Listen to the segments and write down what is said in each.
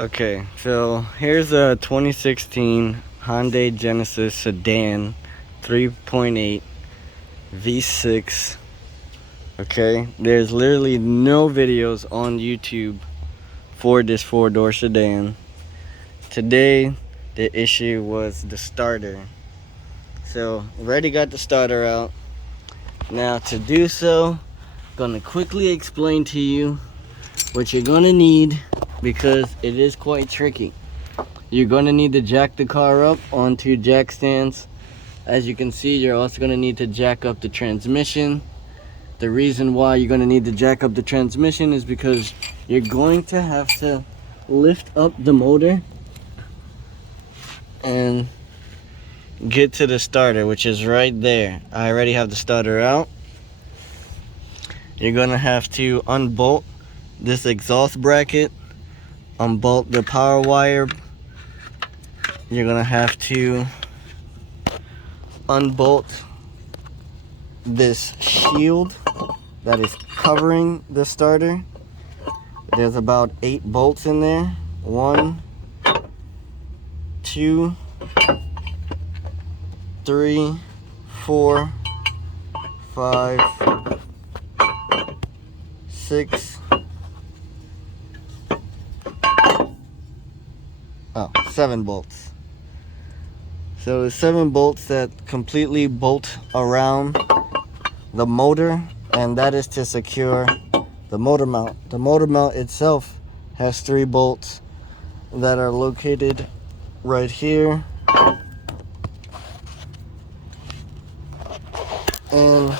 Okay, so here's a 2016 Hyundai Genesis Sedan 3.8 V6. Okay, there's literally no videos on YouTube for this four-door sedan. Today, the issue was the starter. So, already got the starter out. Now, to do so, I'm gonna quickly explain to you what you're gonna need because it is quite tricky. You're gonna need to jack the car up onto jack stands. As you can see, you're also gonna need to jack up the transmission. The reason why you're gonna need to jack up the transmission is because you're going to have to lift up the motor and get to the starter, which is right there. I already have the starter out. You're gonna have to unbolt this exhaust bracket, unbolt the power wire. You're gonna have to unbolt this shield that is covering the starter. There's about 8 bolts in there. 1, 2, 3, 4, 5, 6, 7 bolts. So there's 7 bolts that completely bolt around the motor, and that is to secure the motor mount. The motor mount itself has 3 bolts that are located right here. And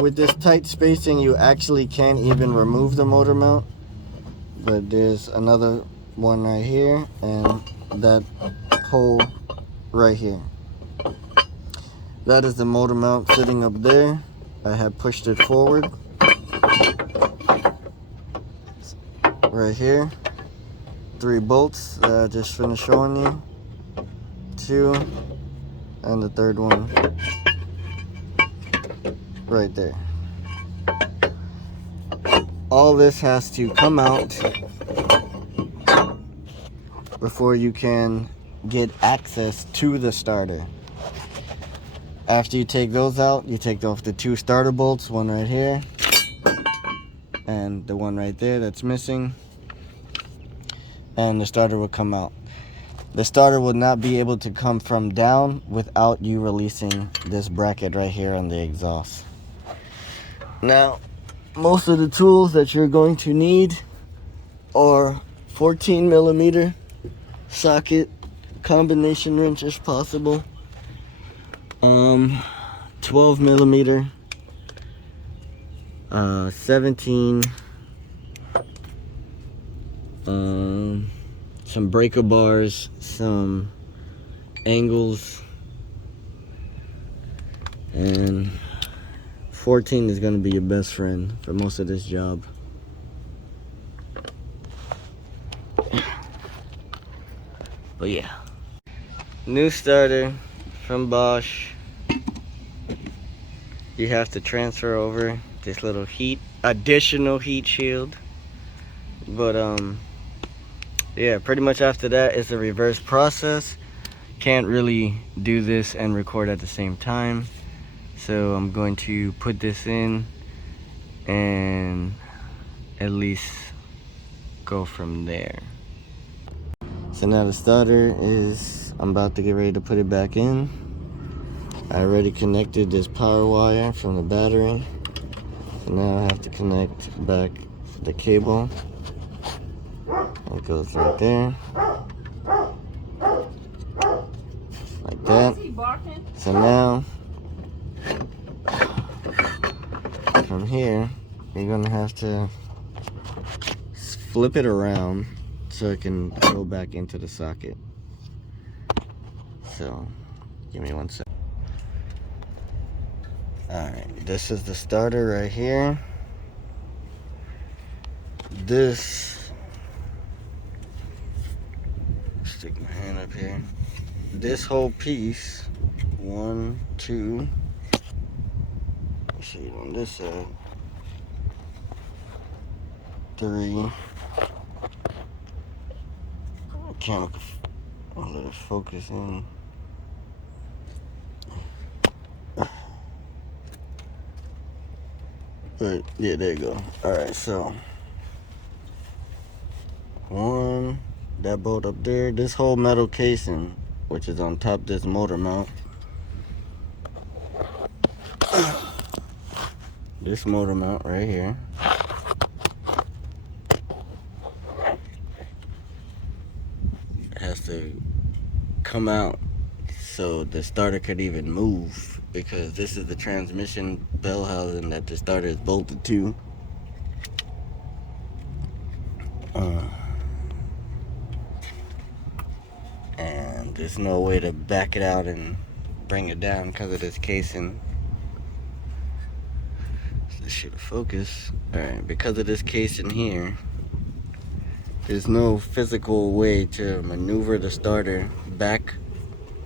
with this tight spacing, you actually can't even remove the motor mount. But there's another one right here, and that hole right here. That is the motor mount sitting up there. I have pushed it forward. Right here. 3 bolts that I just finished showing you. 2, and the third one right there. All this has to come out before you can get access to the starter. After you take those out, you take off the 2 starter bolts, one right here and the one right there that's missing, and the starter will come out. The starter will not be able to come from down without you releasing this bracket right here on the exhaust. Now, most of the tools that you're going to need are 14mm socket, combination wrench if possible, 12mm, 17, some breaker bars, some angles, and 14 is going to be your best friend for most of this job. But yeah, new starter from Bosch. You have to transfer over this little additional heat shield. But yeah, pretty much after that is the reverse process. Can't really do this and record at the same time. So I'm going to put this in and at least go from there. So now the starter is, I'm about to get ready to put it back in. I already connected this power wire from the battery. So now I have to connect back the cable. It goes right there. Like that. So now, from here, you're gonna have to flip it around so it can go back into the socket. So, give me 1 second. Alright, this is the starter right here. This, stick my hand up here. This whole piece, 1, 2, let's see it on this side, 3, camera. I'll let it focus in. But yeah, there you go. Alright, so one, that bolt up there, this whole metal casing, which is on top of this motor mount. This motor mount right here. Has to come out so the starter could even move, because this is the transmission bell housing that the starter is bolted to. And there's no way to back it out and bring it down because of this casing. This should focus. Alright, because of this casing here, there's no physical way to maneuver the starter back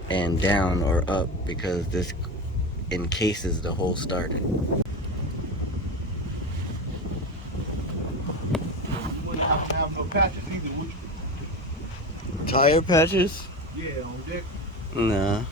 and down or up, because this encases the whole starter. You wouldn't have to have no patches either, would you? Tire patches? Yeah, on deck. Nah.